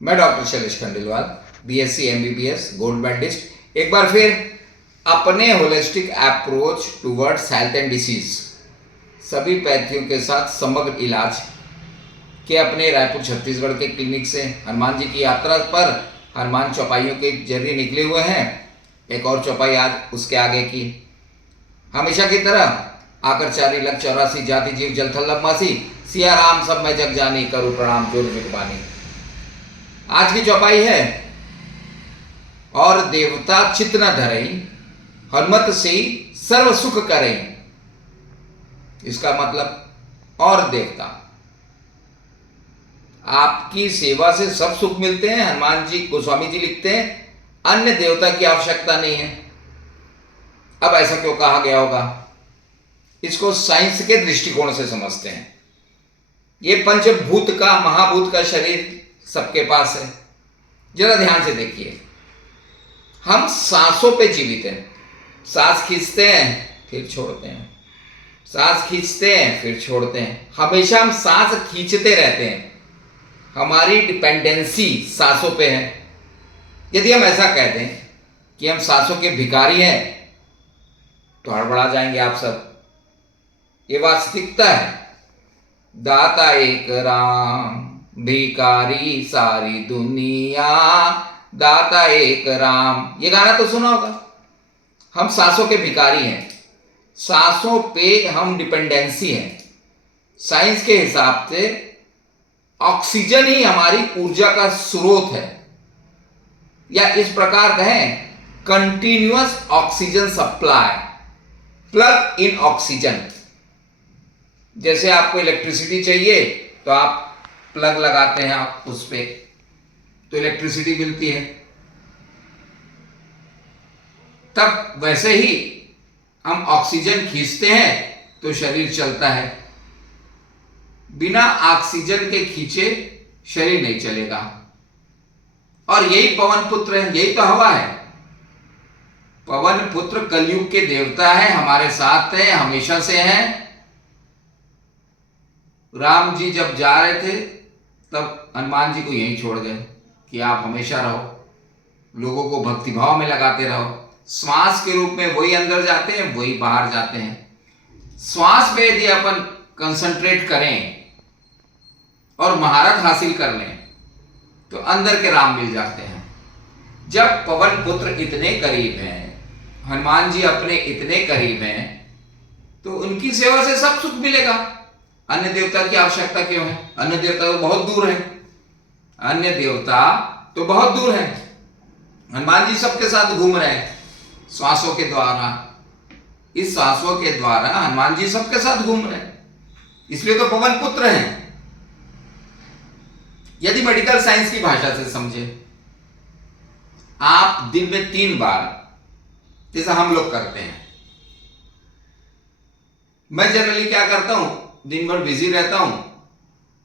मैं doctor Shailesh Khandelwal, BSc MBBS gold medalist, एक बार फिर अपने holistic approach towards health and disease, सभी पैथियों के साथ समग्र इलाज के अपने रायपुर छत्तीसगढ़ के क्लिनिक से हनुमान जी की यात्रा पर हनुमान चौपाइयों के जरिए निकले हुए हैं। एक और चौपाई आज उसके आगे की। हमेशा की तरह आकर 4,84,84 जाति जीव जल थल लंबासी, सिया राम सब मैं जग जानी, करूँ प्रणाम जोर जुगबानी। आज की चौपाई है और देवता चित्त न धरई, हनुमत से सर्व सुख करें। इसका मतलब और देवता आपकी सेवा से सब सुख मिलते हैं। हनुमान जी गोस्वामी जी लिखते हैं अन्य देवता की आवश्यकता नहीं है। अब ऐसा क्यों कहा गया होगा? इसको साइंस के दृष्टिकोण से समझते हैं। ये पंचभूत का महाभूत का शरीर सबके पास है। जरा ध्यान से देखिए, हम सांसों पे जीवित हैं। सांस खींचते हैं फिर छोड़ते हैं, सांस खींचते हैं फिर छोड़ते हैं। हमेशा हम सांस खींचते रहते हैं। हमारी डिपेंडेंसी सांसों पे है। यदि हम ऐसा कह दें कि हम सांसों के भिखारी हैं तो हड़बड़ा जाएंगे आप सब। ये वास्तविकता है। दाता एक राम, भिखारी सारी दुनिया, दाता एक राम। ये गाना तो सुना होगा। हम सांसों के भिखारी हैं। सांसों पे हम डिपेंडेंसी हैं। साइंस के हिसाब से ऑक्सीजन ही हमारी ऊर्जा का स्रोत है, या इस प्रकार कहें continuous oxygen supply, plug in oxygen. जैसे आपको इलेक्ट्रिसिटी चाहिए तो आप प्लग लगाते हैं, आप उस पे तो इलेक्ट्रिसिटी मिलती है। तब वैसे ही हम ऑक्सीजन खींचते हैं तो शरीर चलता है। बिना ऑक्सीजन के खींचे शरीर नहीं चलेगा। और यही पवन पुत्र है, यही तो हवा है। पवन पुत्र कलयुग के देवता है, हमारे साथ है, हमेशा से हैं। राम जी जब जा रहे थे तब हनुमान जी को यहीं छोड़ गए कि आप हमेशा रहो, लोगों को भक्तिभाव में लगाते रहो। श्वास के रूप में वही अंदर जाते हैं, वही बाहर जाते हैं। श्वास पे यदि अपन कंसंट्रेट करें और महारत हासिल कर लें तो अंदर के राम मिल जाते हैं। जब पवन पुत्र इतने करीब हैं, हनुमान जी अपने इतने करीब हैं, तो उनकी सेवा से सब सुख मिलेगा। अन्य देवता की आवश्यकता क्यों है? अन्य देवता तो बहुत दूर है। अन्य देवता तो बहुत दूर है। हनुमान जी सबके साथ घूम रहे हैं श्वासों के द्वारा। इस श्वासों के द्वारा हनुमान जी सबके साथ घूम रहे हैं, इसलिए तो पवन पुत्र हैं। यदि मेडिकल साइंस की भाषा से समझे, आप दिन में 3 बार, जैसा हम लोग करते हैं, मैं जनरली क्या करता हूं, दिन भर बिजी रहता हूं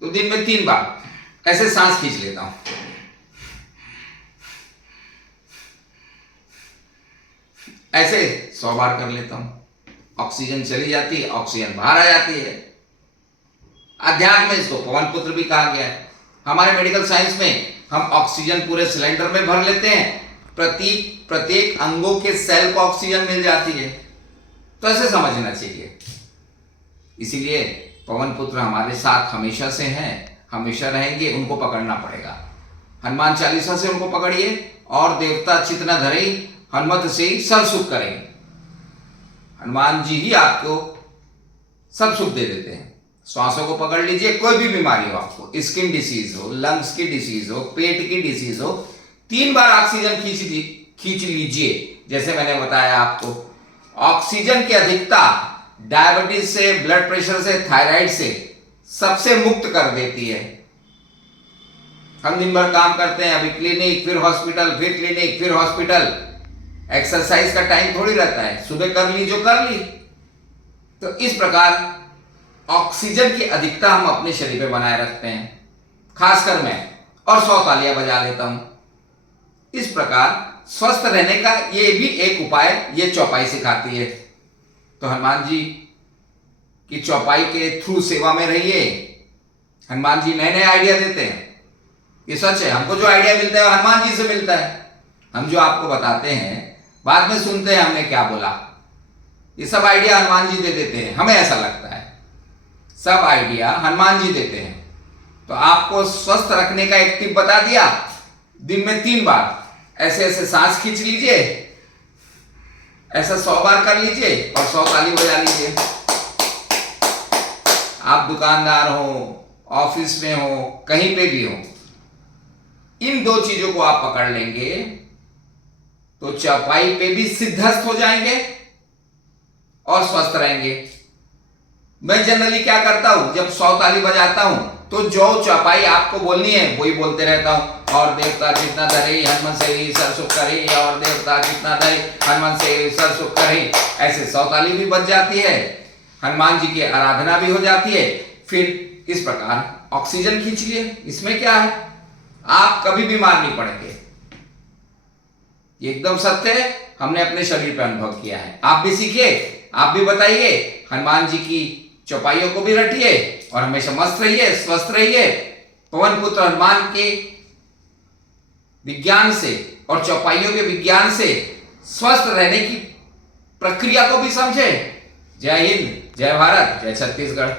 तो दिन में 3 बार ऐसे सांस खींच लेता हूं। ऐसे 100 बार कर लेता हूं। ऑक्सीजन चली जाती है, ऑक्सीजन बाहर आ जाती है। अध्यात्म में इसको पवन पुत्र भी कहा गया है। हमारे मेडिकल साइंस में हम ऑक्सीजन पूरे सिलेंडर में भर लेते हैं। प्रत्येक अंगों के सेल को ऑक्सीजन मिल जाती है। तो ऐसे समझना चाहिए। इसीलिए पवन पुत्र हमारे साथ हमेशा से हैं, हमेशा रहेंगे। उनको पकड़ना पड़ेगा। हनुमान चालीसा से उनको पकड़िए। और देवता चित्त न धरई, हनुमत से ही सब सुख करेंगे। हनुमान जी ही आपको सब सुख दे देते हैं। श्वासों को पकड़ लीजिए। कोई भी बीमारी हो, आपको स्किन डिसीज हो, लंग्स की डिसीज हो, पेट की डिसीज हो, 3 बार ऑक्सीजन खींच लीजिए। जैसे मैंने बताया आपको, ऑक्सीजन की अधिकता डायबिटीज से, ब्लड प्रेशर से, थायराइड से सबसे मुक्त कर देती है। हम दिन भर काम करते हैं, अभी क्लिनिक, फिर हॉस्पिटल, फिर क्लिनिक, फिर हॉस्पिटल। एक्सरसाइज का टाइम थोड़ी रहता है, सुबह कर ली जो कर ली। तो इस प्रकार ऑक्सीजन की अधिकता हम अपने शरीर पे बनाए रखते हैं। खासकर मैं, और 100 तालियां बजा लेता हूं। इस प्रकार स्वस्थ रहने का ये भी एक उपाय ये चौपाई सिखाती है। तो हनुमान जी की चौपाई के थ्रू सेवा में रहिए। हनुमान जी नए नए आइडिया देते हैं। ये सच है। हमको जो आइडिया मिलता है वो हनुमान जी से मिलता है। हम जो आपको बताते हैं बाद में सुनते हैं हमने क्या बोला, ये सब आइडिया हनुमान जी दे देते हैं, हमें ऐसा लगता है सब आइडिया हनुमान जी देते हैं। तो आपको स्वस्थ रखने का एक टिप बता दिया, दिन में 3 बार ऐसे ऐसे सांस खींच लीजिए, ऐसा 100 बार कर लीजिए और 100 ताली बजा लीजिए। आप दुकानदार हो, ऑफिस में हो, कहीं पे भी हो, इन 2 चीजों को आप पकड़ लेंगे तो चौपाई पे भी सिद्धस्त हो जाएंगे और स्वस्थ रहेंगे। मैं जनरली क्या करता हूं, जब 100 ताली बजाता हूं तो जो चौपाई आपको बोलनी है वही बोलते रहता हूं। और देवता जितना धरे हनुमान से सर सुख करे, और देवता जितना धरे हनुमान से सर सुख करे। ऐसे 100 ताली भी बज जाती है, हनुमान जी की आराधना भी हो जाती है। फिर इस प्रकार ऑक्सीजन खींच लिए, इसमें क्या है, आप कभी बीमार नहीं पड़ेंगे। ये एकदम सत्य है, हमने अपने शरीर पर अनुभव किया है। आप भी सीखिए, आप भी बताइए, हनुमान जी की चौपाइयों को भी रटिए और हमेशा मस्त रहिए, स्वस्थ रहिए। पवन पुत्र हनुमान के विज्ञान से और चौपाइयों के विज्ञान से स्वस्थ रहने की प्रक्रिया को भी समझे। जय हिंद, जय भारत, जय छत्तीसगढ़।